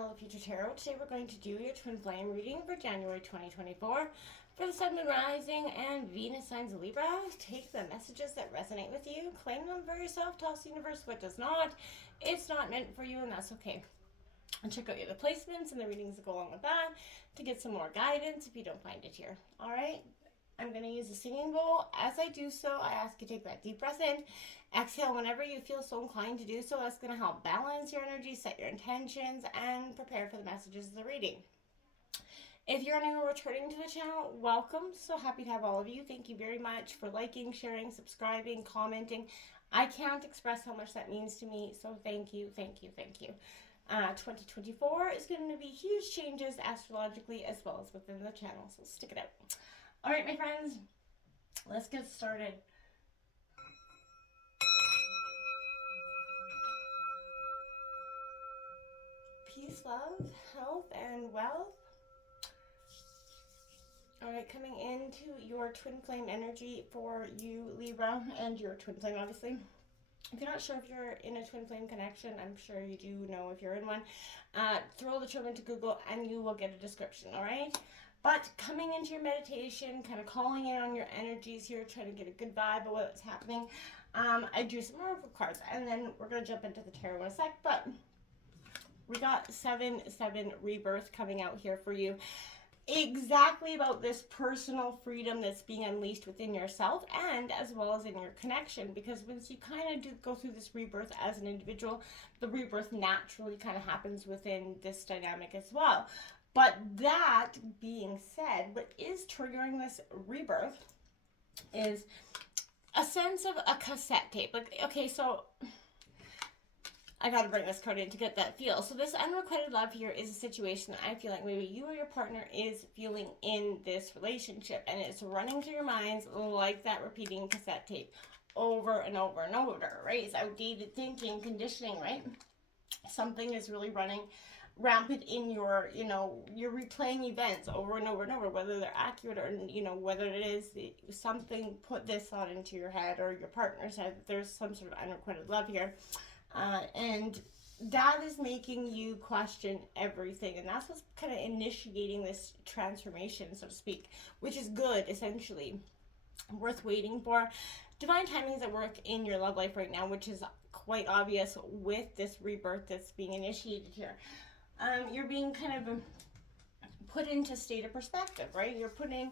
channel, The Future Tarot. Today we're going to do your twin flame reading for January 2024 for the Sun, Moon, Rising, and Venus signs of Libra. Take the messages that resonate with you, claim them for yourself, toss the universe what does not. It's not meant for you, and that's okay. And check out your other placements and the readings that go along with that to get some more guidance if you don't find it here. All right. I'm going to use a singing bowl. As I do so, I ask you to take that deep breath in. Exhale whenever you feel so inclined to do so. That's going to help balance your energy, set your intentions, and prepare for the messages of the reading. If you're new or returning to the channel, welcome. So happy to have all of you. Thank you very much for liking, sharing, subscribing, commenting. I can't express how much that means to me. So thank you, thank you, thank you. 2024 is going to be huge changes astrologically as well as within the channel. So stick it out. All right, my friends, let's get started. Peace, love, health, and wealth. All right, coming into your twin flame energy for you, Libra, and your twin flame, obviously. If you're not sure if you're in a twin flame connection, I'm sure you do know if you're in one. Throw the term into Google and you will get a description, all right? But coming into your meditation, kind of calling in on your energies here, trying to get a good vibe of what's happening. I drew some oracle cards, and then we're going to jump into the tarot in a sec. But we got 7-7 rebirth coming out here for you. Exactly about this personal freedom that's being unleashed within yourself and as well as in your connection, because once you kind of do go through this rebirth as an individual, the rebirth naturally kind of happens within this dynamic as well. But that being said, what is triggering this rebirth is a sense of a cassette tape. Like, okay, so I got to bring this card in to get that feel. So this unrequited love here is a situation that I feel like maybe you or your partner is feeling in this relationship, and it's running through your minds like that repeating cassette tape over and over and over, right? It's outdated thinking, conditioning, right? Something is really running rampant in your, you're replaying events over and over and over, whether they're accurate or, whether it is something put this thought into your head or your partner's head, that there's some sort of unrequited love here. And that is making you question everything. And that's what's kind of initiating this transformation, so to speak, which is good, essentially, worth waiting for. Divine timing is at work in your love life right now, which is quite obvious with this rebirth that's being initiated here. You're being kind of put into state of perspective, right? You're putting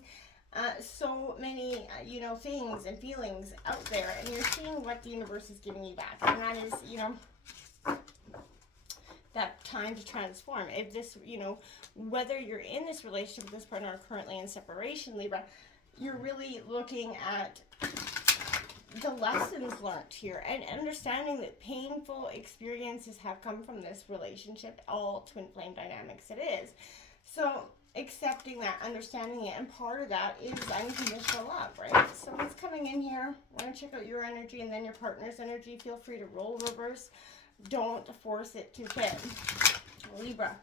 so many, things and feelings out there, and you're seeing what the universe is giving you back. And that is, that time to transform. If this, whether you're in this relationship with this partner or currently in separation, Libra, you're really looking at the lessons learned here and understanding that painful experiences have come from this relationship, all twin flame dynamics it is. So accepting that, understanding it, and part of that is unconditional love, right? So what's coming in here, we're going to check out your energy and then your partner's energy. Feel free to roll reverse. Don't force it to fit. Libra,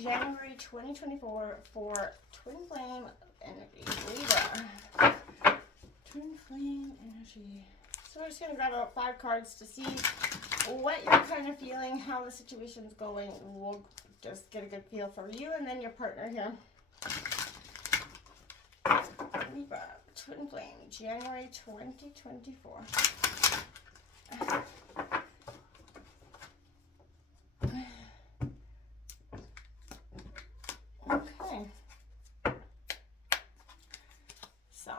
January 2024 for twin flame energy. Libra, twin flame energy. So we're just going to grab out 5 cards to see what you're kind of feeling, how the situation's going. We'll just get a good feel for you and then your partner here. Libra, twin flame, January 2024. Okay. So,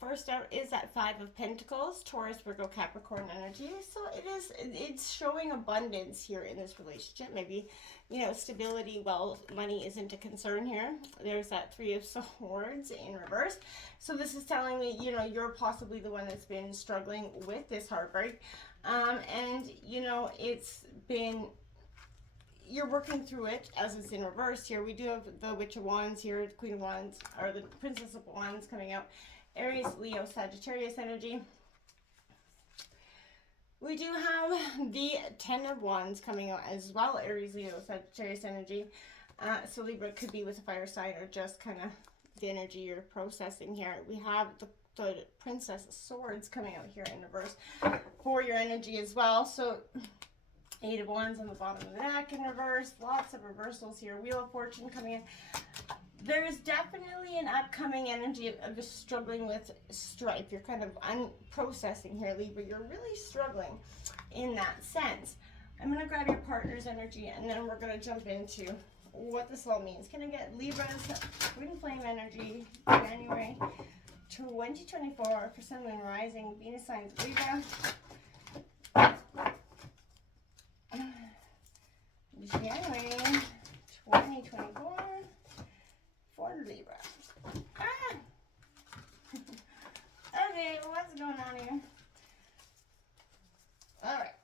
first out is that 5 of Pentacles, Taurus, Virgo, Capricorn energy. So it's showing abundance here in this relationship. Maybe, stability, wealth, money isn't a concern here. There's that 3 of Swords in reverse. So this is telling me, you're possibly the one that's been struggling with this heartbreak. And, it's been, you're working through it as it's in reverse here. We do have the Witch of Wands here, the Queen of Wands, or the Princess of Wands coming out. Aries, Leo, Sagittarius energy. We do have the 10 of Wands coming out as well. Aries, Leo, Sagittarius energy. So Libra could be with a fire sign or just kind of the energy you're processing here. We have the Princess of Swords coming out here in reverse for your energy as well. So Eight of Wands on the bottom of the deck in reverse. Lots of reversals here. Wheel of Fortune coming in. There's definitely an upcoming energy of just struggling with strife. You're kind of unprocessing here, Libra. You're really struggling in that sense. I'm going to grab your partner's energy, and then we're going to jump into what this all means. Can I get Libra's twin flame energy, January 2024, for Sun, Moon, Rising, Venus signs Libra. January 2024 for Libra. Ah! Okay, what's going on here? All right.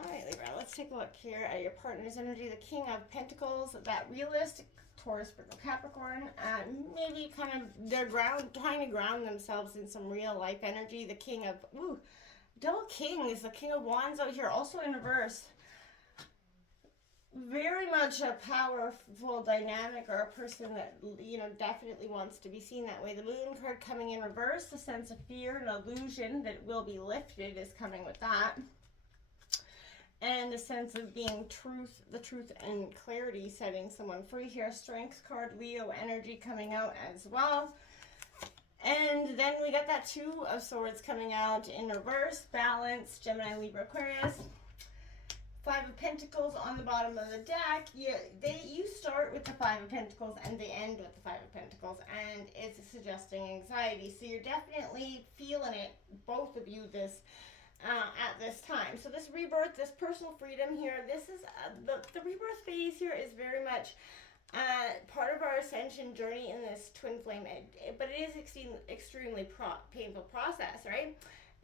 All right, Libra, let's take a look here at your partner's energy. The King of Pentacles, that realistic Taurus, Virgo, Capricorn, maybe kind of they're trying to ground themselves in some real life energy. The King of, double King is the King of Wands out here, also in reverse. Very much a powerful dynamic, or a person that, you know, definitely wants to be seen that way. The Moon card coming in reverse, the sense of fear and illusion that will be lifted is coming with that. And the sense of being the truth and clarity, setting someone free here. Strength card, Leo energy coming out as well. And then we got that Two of Swords coming out in reverse. Balance, Gemini, Libra, Aquarius. Five of Pentacles on the bottom of the deck. You start with the Five of Pentacles and they end with the Five of Pentacles, and it's suggesting anxiety. So you're definitely feeling it, both of you, at this time. So this rebirth, this personal freedom here, this is the rebirth phase here is very much part of our ascension journey in this twin flame, but it is extremely painful process, right?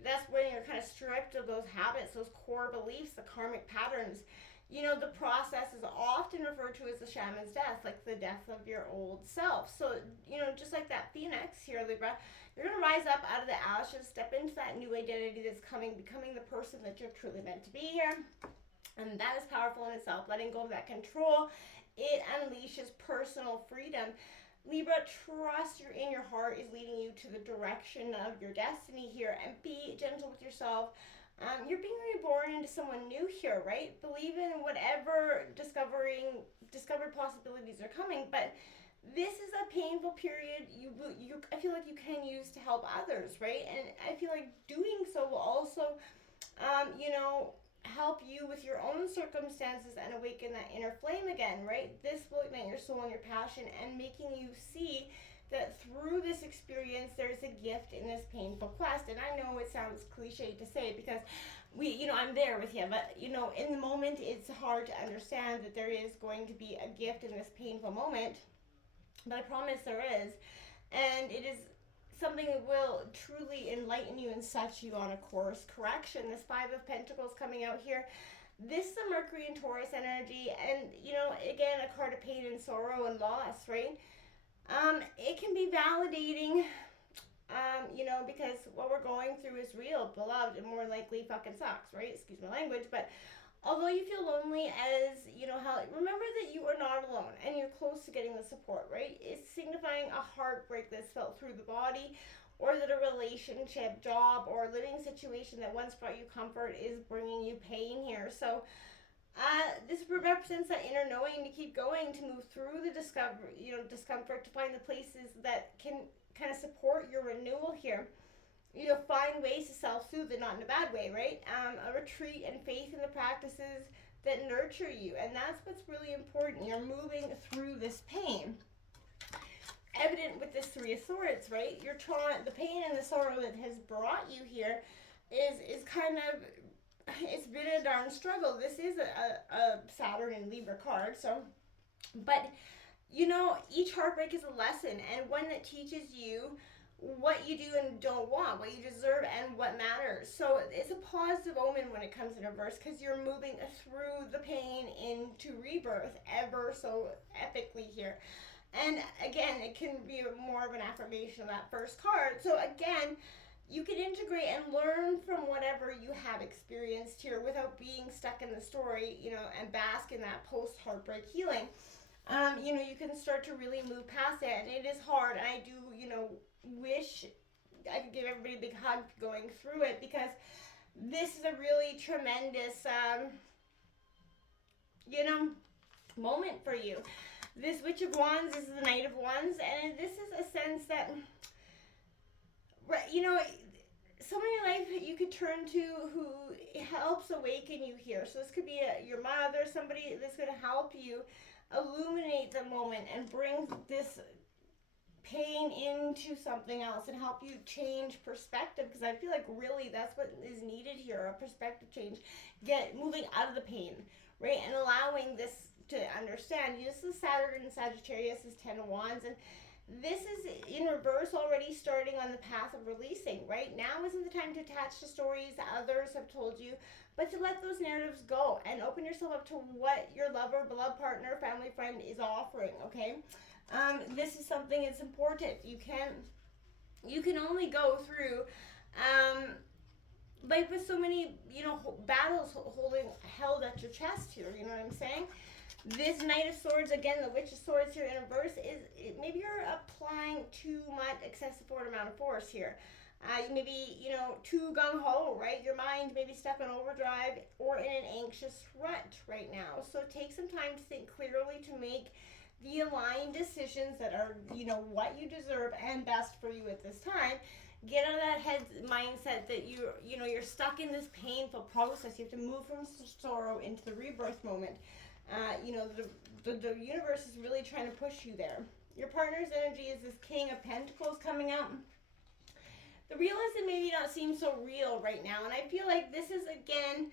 That's when you're kind of stripped of those habits, those core beliefs, the karmic patterns. You know, the process is often referred to as the shaman's death, like the death of your old self. So, you know, just like that phoenix here, Libra, you're going to rise up out of the ashes, step into that new identity that's coming, becoming the person that you're truly meant to be here. And that is powerful in itself. Letting go of that control, it unleashes personal freedom. Libra, trust in your heart is leading you to the direction of your destiny here, and be gentle with yourself. You're being reborn into someone new here, right? Believe in whatever discovered possibilities are coming, but this is a painful period I feel like you can use to help others, right? And I feel like doing so will also, you know, help you with your own circumstances and awaken that inner flame again, right? This will ignite your soul and your passion, and making you see that through this experience there's a gift in this painful quest. And I know it sounds cliche to say, because I'm there with you, but in the moment it's hard to understand that there is going to be a gift in this painful moment, but I promise there is, and it is something that will truly enlighten you and set you on a course correction. This Five of Pentacles coming out here, this is a Mercury and Taurus energy, and again, a card of pain and sorrow and loss, right? It can be validating, because what we're going through is real, beloved, and more likely fucking sucks, right? Excuse my language, but although you feel lonely, remember that you are not alone, and you're close to getting the support, right? It's signifying a heartbreak that's felt through the body, or that a relationship, job, or living situation that once brought you comfort is bringing you pain here. So this represents that inner knowing to keep going, to move through the discomfort, to find the places that can kind of support your renewal here. Find ways to self-soothe, and not in a bad way, right? A retreat and faith in the practices that nurture you, and that's what's really important. You're moving through this pain. Evident with this Three of Swords, right? The pain and the sorrow that has brought you here is kind of, it's been a darn struggle. This is a Saturn and Libra card, but each heartbreak is a lesson, and one that teaches you what you do and don't want, what you deserve and what matters. So it's a positive omen when it comes in reverse, because you're moving through the pain into rebirth ever so epically here. And again, it can be more of an affirmation of that first card. So again, you can integrate and learn from whatever you have experienced here without being stuck in the story, and bask in that post-heartbreak healing. you know, you can start to really move past it. And it is hard. And I do, you know, wish I could give everybody a big hug going through it, because this is a really tremendous, you know, moment for you. This Witch of Wands is the Knight of Wands, and this is a sense that, you know, someone in your life you could turn to who helps awaken you here. So this could be your mother, somebody that's going to help you illuminate the moment and bring this pain into something else and help you change perspective, because I feel like really that's what is needed here, a perspective change, moving out of the pain, right, and allowing this to understand. This is Saturn and Sagittarius is 10 of Wands, and this is in reverse already, starting on the path of releasing. Right now isn't the time to attach to stories others have told you, but to let those narratives go and open yourself up to what your lover, beloved partner, family, friend is offering, okay? This is something that's important. You can only go through, like with so many, you know, battles held at your chest here, you know what I'm saying? This Knight of Swords, again, the Witch of Swords here in reverse, maybe you're applying too much excessive amount of force here. Maybe, you know, too gung-ho, right? Your mind may be stuck on overdrive or in an anxious rut right now. So take some time to think clearly, to make the aligned decisions that are, you know, what you deserve and best for you at this time. Get out of that head mindset that you're stuck in this painful process. You have to move from sorrow into the rebirth moment. You know, the universe is really trying to push you there. Your partner's energy is this King of Pentacles coming out. The realism maybe not seem so real right now, and I feel like this is, again,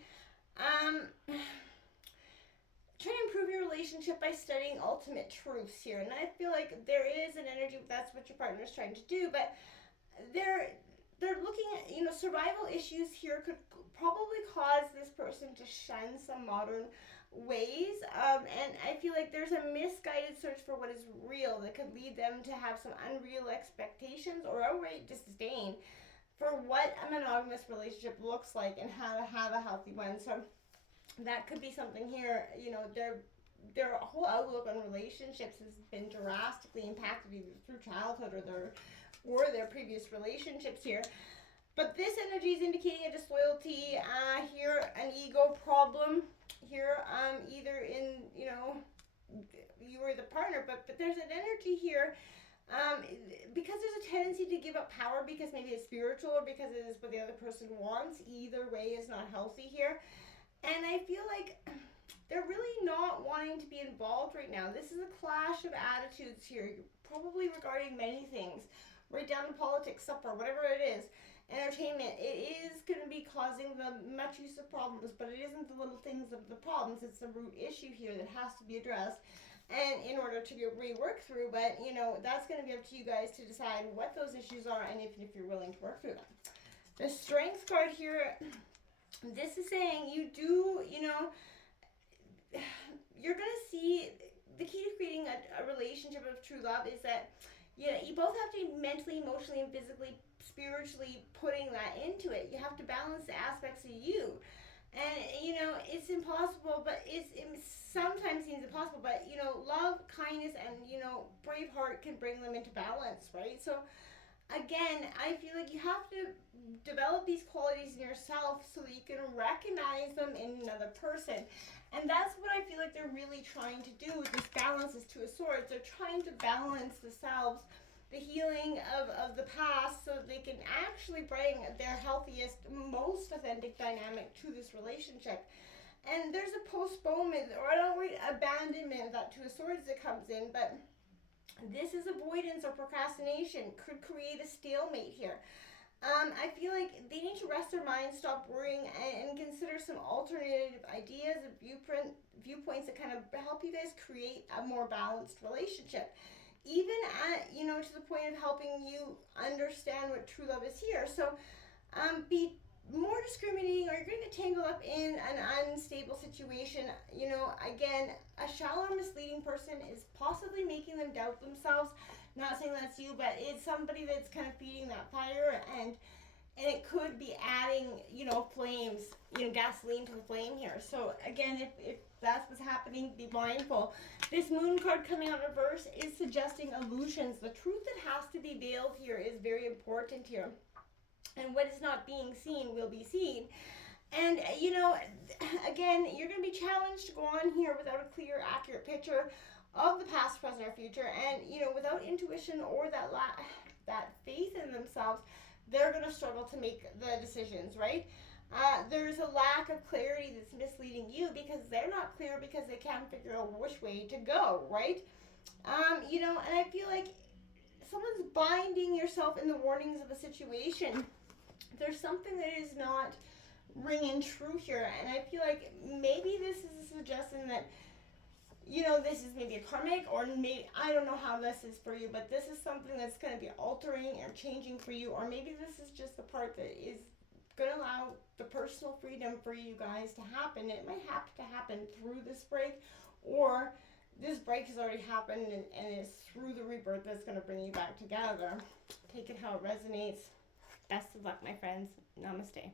try to improve your relationship by studying ultimate truths here. And I feel like there is an energy, that's what your partner is trying to do, but they're looking at, you know, survival issues here could probably cause this person to shun some modern ways, and I feel like there's a misguided search for what is real that could lead them to have some unreal expectations or outright disdain for what a monogamous relationship looks like and how to have a healthy one. So that could be something here. You know, their whole outlook on relationships has been drastically impacted either through childhood or their previous relationships here. But this energy is indicating a disloyalty here, an ego problem here, either in, you know, you or the partner, but there's an energy here, because there's a tendency to give up power because maybe it's spiritual or because it is what the other person wants. Either way is not healthy here. And I feel like they're really not wanting to be involved right now. This is a clash of attitudes here, probably regarding many things, right down to politics, supper, whatever it is. Entertainment, it is going to be causing the much use of problems, but it isn't the little things of the problems. It's the root issue here that has to be addressed, and in order to rework through. But, you know, that's going to be up to you guys to decide what those issues are and if you're willing to work through them. The Strength card here, this is saying you do, you know, you're going to see the key to creating a relationship of true love is that, you know, you both have to be mentally, emotionally, and physically, spiritually putting that into it. You have to balance the aspects of you. And, you know, it's impossible, but it sometimes seems impossible, but, you know, love, kindness, and, you know, brave heart can bring them into balance, right? So, again, I feel like you have to develop these qualities in yourself so that you can recognize them in another person. And that's what I feel like they're really trying to do with this balance is Two of Swords. They're trying to balance themselves, the healing of the past, so they can actually bring their healthiest, most authentic dynamic to this relationship. And there's a postponement or an abandonment of that Two of Swords that comes in, but this is avoidance or procrastination, could create a stalemate here. I feel like they need to rest their minds, stop worrying, and consider some alternative ideas and viewpoints that kind of help you guys create a more balanced relationship. Even at, you know, to the point of helping you understand what true love is here. So be more discriminating, or you're going to get tangled up in an unstable situation. You know, again, a shallow or misleading person is possibly making them doubt themselves. Not saying that's you, but it's somebody that's kind of feeding that fire, and it could be adding, you know, flames, you know, gasoline to the flame here. So again, if that's what's happening, be mindful. This moon card coming out reverse is suggesting illusions. The truth that has to be veiled here is very important here. And what is not being seen will be seen. And, you know, again, you're going to be challenged to go on here without a clear, accurate picture of the past, present, or future. And, you know, without intuition or that faith in themselves, they're going to struggle to make the decisions, right? There's a lack of clarity that's misleading you because they're not clear because they can't figure out which way to go, right? You know, and I feel like someone's binding yourself in the warnings of a situation. There's something that is not ringing true here, and I feel like maybe this is a suggestion that, you know, this is maybe a karmic, or maybe, I don't know how this is for you, but this is something that's going to be altering or changing for you, or maybe this is just the part that is going to allow the personal freedom for you guys to happen. It might have to happen through this break, or this break has already happened and it's through the rebirth that's going to bring you back together. Take it how it resonates. Best of luck, my friends. Namaste.